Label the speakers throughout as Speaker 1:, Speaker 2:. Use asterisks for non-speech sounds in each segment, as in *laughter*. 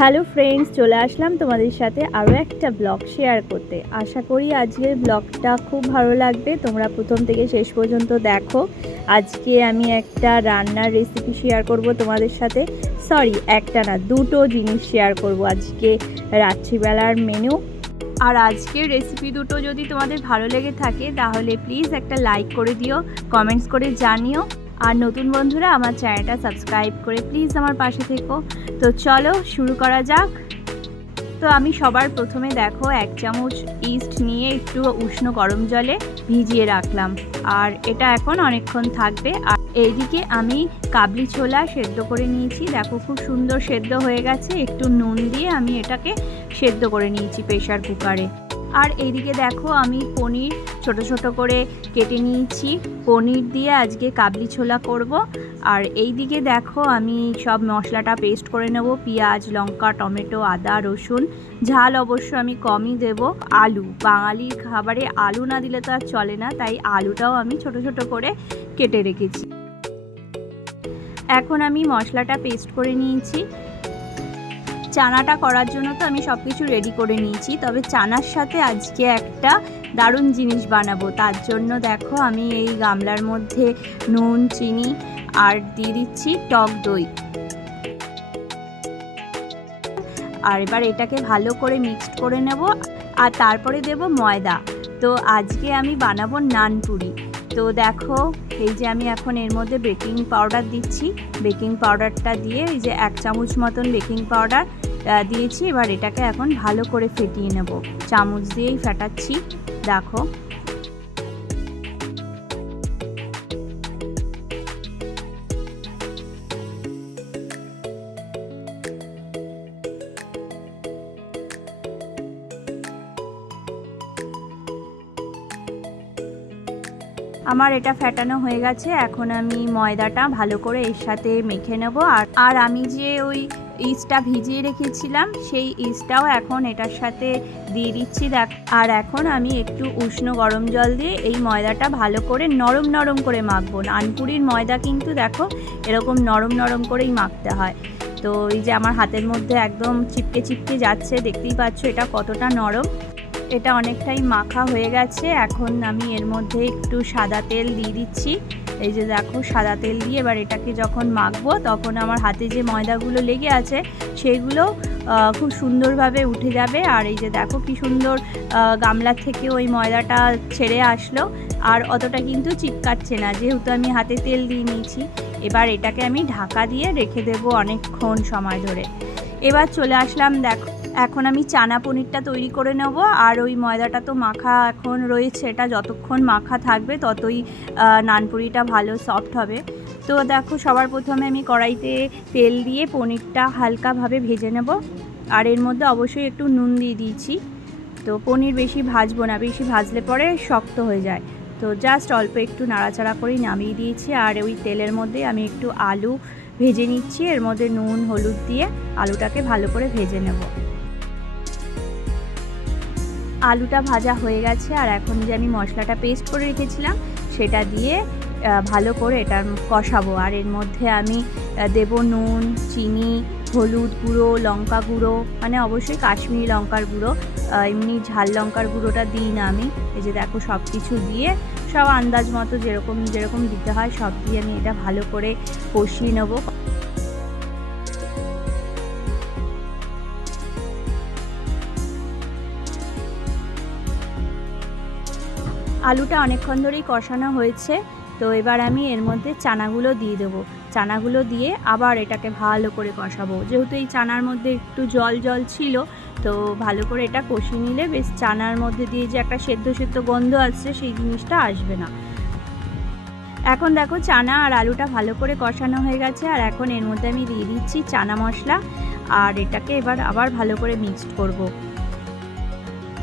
Speaker 1: Hello friends চলে আসলাম তোমাদের সাথে আরও একটা ব্লগ শেয়ার করতে। আশা করি আজকের ব্লগটা খুব ভালো লাগবে। তোমরা প্রথম থেকে শেষ পর্যন্ত দেখো। আজকে আমি একটা রান্নার রেসিপি শেয়ার করব তোমাদের সাথে। সরি একটা না, দুটো জিনিস শেয়ার করব আজকে রাত্রিবেলার মেনু আর আজকের রেসিপি দুটো যদি তোমাদের ভালো লেগে থাকে, তাহলে প্লিজ একটা লাইক করে দিও কমেন্টস করে জানিও। আর নতুন বন্ধুরা, আমার চ্যানেলটা সাবস্ক্রাইব করে প্লিজ আমার পাশে থেকো। তো চলো শুরু করা যাক। তো আমি সবার প্রথমে দেখো এক চামচ ইস্ট নিয়ে একটু উষ্ণ গরম জলে ভিজিয়ে রাখলাম। আর এটা এখন অনেকক্ষণ থাকবে। আর এইদিকে আমি কাবলি ছোলা সেদ্ধ করে নিয়েছি। দেখো খুব সুন্দর সেদ্ধ হয়ে গেছে। একটু নুন দিয়ে আমি এটাকে সেদ্ধ করে নিয়েছি প্রেশার কুকারে। আর এইদিকে দেখো আমি পনির ছোট ছোট করে কেটে নিয়েছি। পনির দিয়ে আজকে কাবলি ছোলা করব। আর এই দিকে দেখো আমি সব মশলাটা পেস্ট করে নেব। পেঁয়াজ, লঙ্কা, টমেটো, আদা, রসুন, ঝাল অবশ্য আমি কমই দেব। আলু, বাঙালির খাবারে আলু না দিলে তো আর চলে না, তাই আলুটাও আমি ছোট ছোট করে কেটে রেখেছি। এখন আমি মশলাটা পেস্ট করে নিয়েছি। চানাটা করার জন্য তো আমি সব কিছু রেডি করে নিয়েছি। তবে চানার সাথে আজকে একটা দারুণ জিনিস বানাবো। তার জন্য দেখো আমি এই গামলার মধ্যে নুন, চিনি আর দিয়ে দিচ্ছি টক দই। আর এবার এটাকে ভালো করে মিক্সড করে নেব আর তারপরে দেব ময়দা। তো আজকে আমি বানাবো নানপুরি তো দেখো, এই যে আমি এখন এর মধ্যে বেকিং পাউডার দিচ্ছি। বেকিং পাউডারটা দিয়ে এই যে এক চামচ মতন বেকিং পাউডার দিয়েছি। এবার এটাকে এখন ভালো করে ফেটিয়ে নেব। চামচ দিয়েই ফেটাচ্ছি। দেখো। আমার এটা ফেটানো হয়ে গেছে। এখন আমি ময়দাটা ভালো করে এর সাথে মেখে নেব। আর আর আমি যে ওই ইস্টটা ভিজিয়ে রেখেছিলাম, সেই ইস্টটাও এখন এটার সাথে দিয়ে দিচ্ছি। দেখ, আর এখন আমি একটু উষ্ণ গরম জল দিয়ে এই ময়দাটা ভালো করে নরম নরম করে মাখবো। নানপুরির ময়দা কিন্তু দেখো এরকম নরম নরম করেই মাখতে হয়। তো এই যে আমার হাতের মধ্যে একদম চিপকে চিপকে যাচ্ছে, দেখতেই পাচ্ছ এটা কতটা নরম। এটা অনেকটাই মাখা হয়ে গেছে, এখন আমি এর মধ্যে একটু সাদা তেল দিয়ে দিচ্ছি। এই যে দেখো সাদা তেল দিয়ে এবার এটাকে যখন মাখবো, তখন আমার হাতে যে ময়দাগুলো লেগে আছে সেইগুলো খুব সুন্দরভাবে উঠে যাবে। আর এই যে দেখো কি সুন্দর গামলা থেকে ওই ময়দাটা ছেড়ে আসলো। আর অতটা কিন্তু চিপকাচ্ছে না, যেহেতু আমি হাতে তেল দিয়ে নিয়েছি। এবার এটাকে আমি ঢাকা দিয়ে রেখে দেবো অনেকক্ষণ সময় ধরে। এবার চলে আসলাম দেখো এখন আমি চানা পনিরটা তৈরি করে নেব, আর ওই ময়দাটা তো মাখা এখন রয়েছে, এটা যতক্ষণ মাখা থাকবে ততই নানপুরিটা ভালো সফট হবে। তো দেখো, সবার প্রথমে আমি কড়াইতে তেল দিয়ে পনিরটা হালকাভাবে ভেজে নেব, আর এর মধ্যে অবশ্যই একটু নুন দিয়ে দিয়েছি। তো পনির বেশি ভাজবো না, বেশি ভাজলে পরে শক্ত হয়ে যায়। তো জাস্ট অল্প একটু নাড়াচাড়া করেই নামিয়ে দিয়েছি, আর ওই তেলের মধ্যে আমি একটু আলু ভেজে নিচ্ছি, এর মধ্যে নুন, হলুদ দিয়ে আলুটাকে ভালো করে ভেজে নেব। আলুটা ভাজা হয়ে গেছে আর এখন যে আমি মশলাটা পেস্ট করে রেখেছিলাম, সেটা দিয়ে ভালো করে এটা কষাবো। আর এর মধ্যে আমি দেব নুন, চিনি, হলুদ গুঁড়ো, লঙ্কা গুঁড়ো মানে অবশ্যই কাশ্মীরি লঙ্কার গুঁড়ো। এমনি ঝাল লঙ্কার গুঁড়োটা দিই না আমি। এই যে দেখো সব কিছু দিয়ে, সব আন্দাজ মতো যেরকম যেরকম দিতে হয়, সব দিয়ে আমি এটা ভালো করে কষিয়ে নেব। আলুটা অনেকক্ষণ ধরেই কষানো হয়েছে, তো এবার আমি এর মধ্যে চানাগুলো দিয়ে দেবো। চানাগুলো দিয়ে আবার এটাকে ভালো করে কষাবো। যেহেতু এই চানার মধ্যে একটু জল জল ছিল, তো ভালো করে এটা কষিয়ে নিলে বেশ চানার মধ্যে দিয়ে যে একটা সেদ্ধ সেদ্ধ গন্ধ আসছে, সেই জিনিসটা আসবে না। এখন দেখো চানা আর আলুটা ভালো করে কষানো হয়ে গেছে, আর এখন এর মধ্যে আমি দিয়ে দিচ্ছি চানা মশলা, আর এটাকে এবার আবার ভালো করে মিক্সড করব।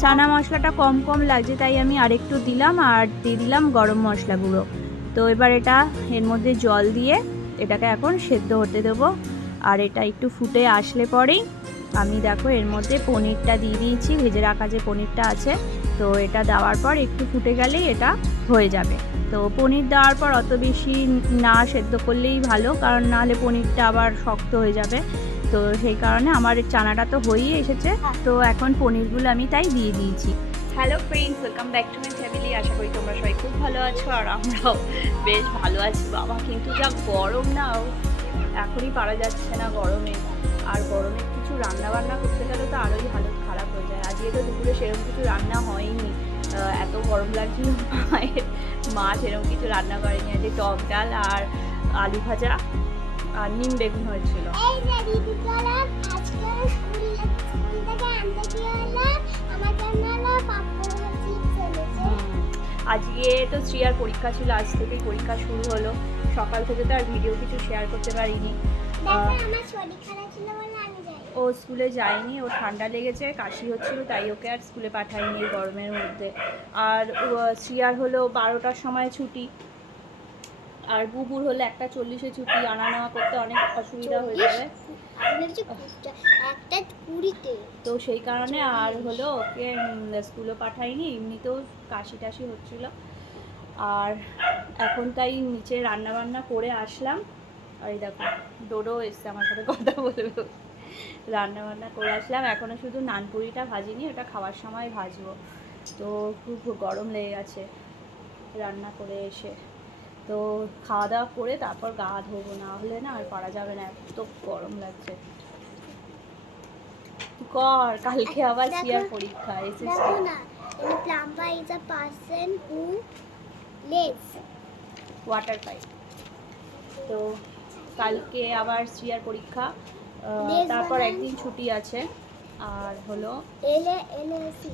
Speaker 1: চানা মশলাটা কম কম লাগছে, তাই আমি আরেকটু দিলাম আর দিয়ে দিলাম গরম মশলা গুঁড়ো। তো এবার এটা এর মধ্যে জল দিয়ে এটাকে এখন সেদ্ধ হতে দেবো। আর এটা একটু ফুটে আসলে পরেই আমি দেখো এর মধ্যে পনিরটা দিয়ে দিয়েছি, ভেজে রাখা যে পনিরটা আছে। তো এটা দেওয়ার পর একটু ফুটে গেলেই এটা হয়ে যাবে। তো পনির দেওয়ার পর অত বেশি না সেদ্ধ করলেই ভালো, কারণ নাহলে পনিরটা আবার শক্ত হয়ে যাবে। তো সেই কারণে আমার চানাটা তো হয়েই এসেছে। তো এখন পনিরগুলো আমি তাই দিয়ে দিয়েছি। Hello friends welcome back to my family আশা করি তোমরা সবাই খুব ভালো আছো আর আমরাও বেশ ভালো আছি। বাবা কিন্তু যা গরম না এখনই পারা যাচ্ছে না গরমে। আর গরমে কিছু রান্না বান্না করতে গেলে তো আরোই হালত খারাপ হয়ে যায়। আজকে তো দুপুরে সেরকম কিছু রান্না হয়নি। এত গরম লাগছিল মায়ের। মা সেরকম কিছু রান্না করেনি। আজকে টক ডাল আর আলু ভাজা। আর নিম বেগুন হয়েছিল।
Speaker 2: আজকে
Speaker 1: তো শ্রিয়ার পরীক্ষা ছিল আজ থেকেই পরীক্ষা শুরু হলো। সকাল থেকে তো আর ভিডিও কিছু শেয়ার করতে পারিনি। ও স্কুলে যায়নি ও ঠান্ডা লেগেছে কাশি হচ্ছিল তাই ওকে আর স্কুলে পাঠায়নি গরমের মধ্যে। আর শ্রিয়ার হলো বারোটার সময় ছুটি। আর বুবুর হলো একটা চল্লিশে ছুটি আনা নেওয়া করতে অনেক অসুবিধা হয়ে যাবে।
Speaker 2: একটা কুড়িতে।
Speaker 1: তো সেই কারণে আর হলো ওকে স্কুলে পাঠাইনি এমনিতেও কাশি টাশি হচ্ছিল। আর এখন তাই নিচে রান্না বান্না করে আসলাম। আর এই দেখো ডোডো এসছে আমার সাথে কথা বলবে। রান্না বান্না করে আসলাম। এখনও শুধু নানপুরিটা ভাজিনি ওটা খাওয়ার সময় ভাজবো। তো খুব গরম লেগে গেছে রান্না করে এসে। তো খাওয়া দাওয়া করে তারপর গা ধোবো না হলে না আর পারা যাবে না এত গরম লাগছে। কর কালকে আবার সিয়ার পরীক্ষা এসএসসি?
Speaker 2: এই is a person who lives
Speaker 1: water pipe তো কালকে আবার শ্রিয়ার পরীক্ষা? তারপর একদিন ছুটি আছে আর হলো
Speaker 2: L A L A C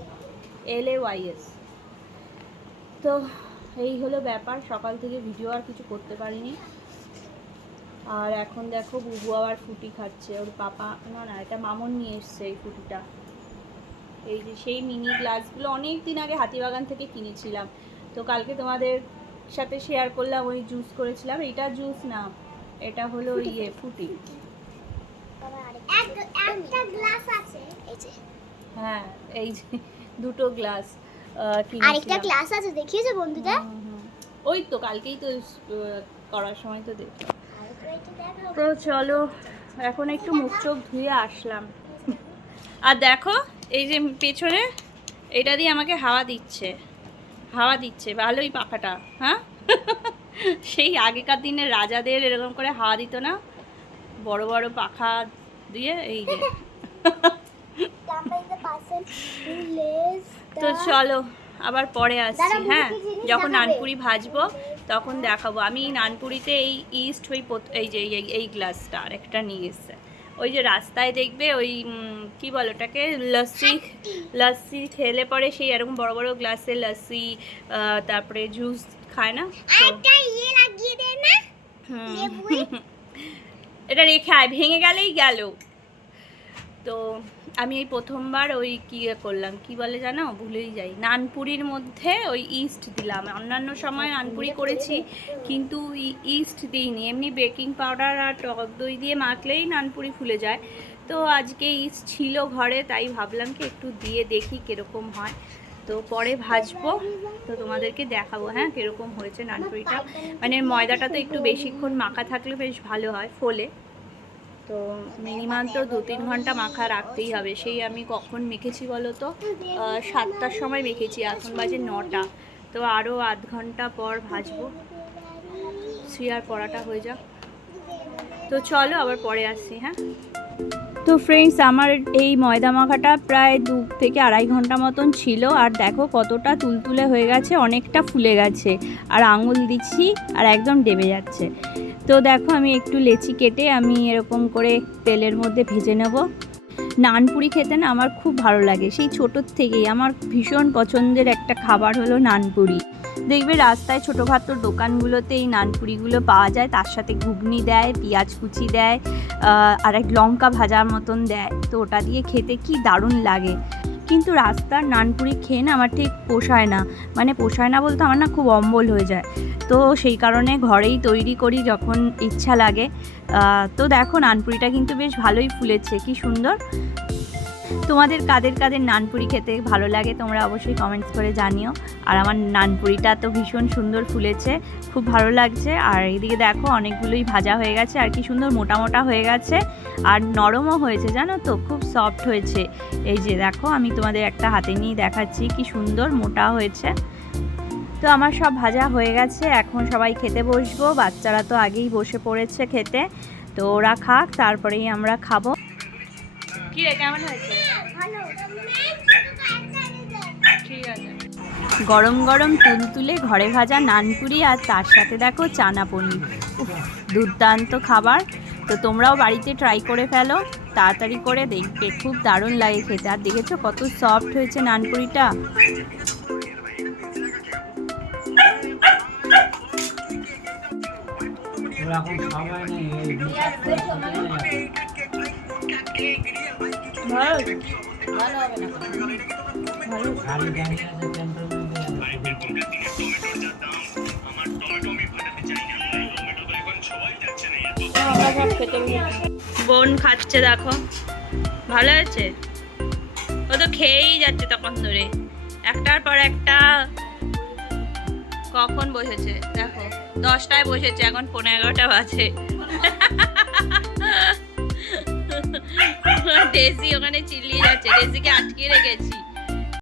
Speaker 1: L এ ওয়াইএস তো এই হলো ব্যাপার সকাল থেকে ভিডিও আর কিছু করতে পারিনি। আর এখন দেখো বুবু আবার ফুটি খাচ্ছে ওর পাপা না না এটা মামন নিয়ে এসছে এই ফুটিটা। এই যে সেই মিনি গ্লাসগুলো অনেক দিন আগে হাতিবাগান থেকে কিনেছিলাম। তো কালকে তোমাদের সাথে শেয়ার করলাম ওই জুস করেছিলাম। এটা জুস না এটা হলো ইয়ে ফুটি। হ্যাঁ এই যে দুটো গ্লাস
Speaker 2: আরেকটা গ্লাস আছে দেখিয়েছো বন্ধুরা।
Speaker 1: ওই তো কালকেই তো করার সময় তো
Speaker 2: দেখাও।
Speaker 1: তো চলো এখন একটু মুখ চোখ ধুয়ে আসলাম। আর দেখো এই যে পেছনে এটা দিয়ে আমাকে হাওয়া দিচ্ছে। হাওয়া দিচ্ছে ভালোই পাখাটা হ্যাঁ? *laughs* সেই আগেকার দিনে রাজাদের এরকম করে হাওয়া দিত না? বড় বড় পাখা দিয়ে এই যে। *laughs* তো চলো আবার পরে আসছি হ্যাঁ? যখন নানপুরি ভাজবো তখন দেখাবো। আমি নানপুরিতে এই ইস্ট ওই এই যে এই- গ্লাসটা আরেকটা নিয়ে এসছে। ওই যে রাস্তায় দেখবে ওই কি বলো ওটাকে? লস্যি লস্যি খেলে পরে সেই এরকম বড় বড় গ্লাসে লস্যি তারপরে জুস খায় না?
Speaker 2: ইয়ে। *laughs*
Speaker 1: এটা রেখে আয় ভেঙে গেলেই গেল। তো আমি এই প্রথমবার ওই কি করলাম কি বলে জানো? ভুলেই যাই। নানপুরির মধ্যে ওই ইস্ট দিলাম। অন্যান্য সময় নানপুরি করেছি কিন্তু ইস্ট দিইনি। এমনি বেকিং পাউডার আর টক দই দিয়ে মাখলেই নানপুরি ফুলে যায়। তো আজকে ইস্ট ছিল ঘরে তাই ভাবলাম কি একটু দিয়ে দেখি কীরকম হয়। তো পরে ভাজবো। তো তোমাদেরকে দেখাবো হ্যাঁ কীরকম হয়েছে নানপুরিটা। মানে ময়দাটা তো একটু বেশিক্ষণ মাখা থাকলে বেশ ভালো হয় ফোলে। তো মিনিমাম তো দু তিন ঘণ্টা মাখা রাখতেই হবে। সেই আমি কখন মেখেছি বলো তো? সাতটার সময় মেখেছি, এখন বাজে নটা। তো আরও আধ ঘণ্টা পর ভাজবো। শ্রিয়ার পড়াটা হয়ে যাক। তো চলো আবার পরে আসছি হ্যাঁ? তো ফ্রেন্ডস আমার এই ময়দা মাখাটা প্রায় দু থেকে আড়াই ঘণ্টা মতন ছিল। আর দেখো কতটা তুলতুলে হয়ে গেছে, অনেকটা ফুলে গেছে। আর আঙুল দিচ্ছি আর একদম ডেবে যাচ্ছে। তো দেখো আমি একটু লেচি কেটে আমি এরকম করে তেলের মধ্যে ভেজে নেব। নানপুরি খেতে না আমার খুব ভালো লাগে। সেই ছোটোর থেকেই আমার ভীষণ পছন্দের একটা খাবার হলো নানপুরি দেখবে রাস্তায় ছোটোখাটো দোকানগুলোতে এই নানপুরিগুলো পাওয়া যায়। তার সাথে ঘুগনি দেয়, পেঁয়াজ কুচি দেয় আর এক লঙ্কা ভাজার মতন দেয়। তো ওটা দিয়ে খেতে কি দারুণ লাগে। কিন্তু রাস্তার নানপুরি খেয়ে না আমার ঠিক পোষায় না। মানে পোষায় না বলতে আমার না খুব অম্বল হয়ে যায়। তো সেই কারণে ঘরেই তৈরি করি যখন ইচ্ছা লাগে। তো দেখো, নানপুরিটা কিন্তু বেশ ভালোই ফুলেছে, কি সুন্দর। তোমাদের কাদের কাদের নানপুরি খেতে ভালো লাগে তোমরা অবশ্যই কমেন্টস করে জানিও। আর আমার নানপুরিটা তো ভীষণ সুন্দর ফুলেছে, খুব ভালো লাগছে। আর এদিকে দেখো, অনেকগুলোই ভাজা হয়ে গেছে, আর কি সুন্দর মোটা মোটা হয়ে গেছে। আর নরমও হয়েছে, জানো তো, খুব সফট হয়েছে। এই যে দেখো, আমি তোমাদের একটা হাতে নিয়ে দেখাচ্ছি, কি সুন্দর মোটা হয়েছে। তো আমার সব ভাজা হয়ে গেছে এখন সবাই খেতে বসবো। বাচ্চারা তো আগেই বসে পড়েছে খেতে তো ওরা খাক তারপরেই আমরা খাব। কি রে কেমন হয়েছে? ঠিক আছে। গরম গরম তুলতুলে ঘরে ভাজা নানপুরি আর তার সাথে দেখো চানা পনির। দুর্দান্ত খাবার। তো তোমরাও বাড়িতে ট্রাই করে ফেলো তাড়াতাড়ি করে দেখবে। খুব দারুণ লাগে খেতে। আর দেখেছ কত সফট হয়েছে নানপুরিটা?
Speaker 3: এখন সময় নেই ক্যান্টনমেন্টে
Speaker 1: বোন খাচ্ছে দেখো। ভালো আছে? ও তো খেয়েই যাচ্ছে তখন ধরে। একটার পর একটা কখন বসেছে? দেখো, দশটায় বসেছে, এখন পনেরো এগারোটা বাজে। *laughs* ডেসি ওখানে চিল্লিয়ে যাচ্ছে, ডেসিকে আটকে রেখেছি।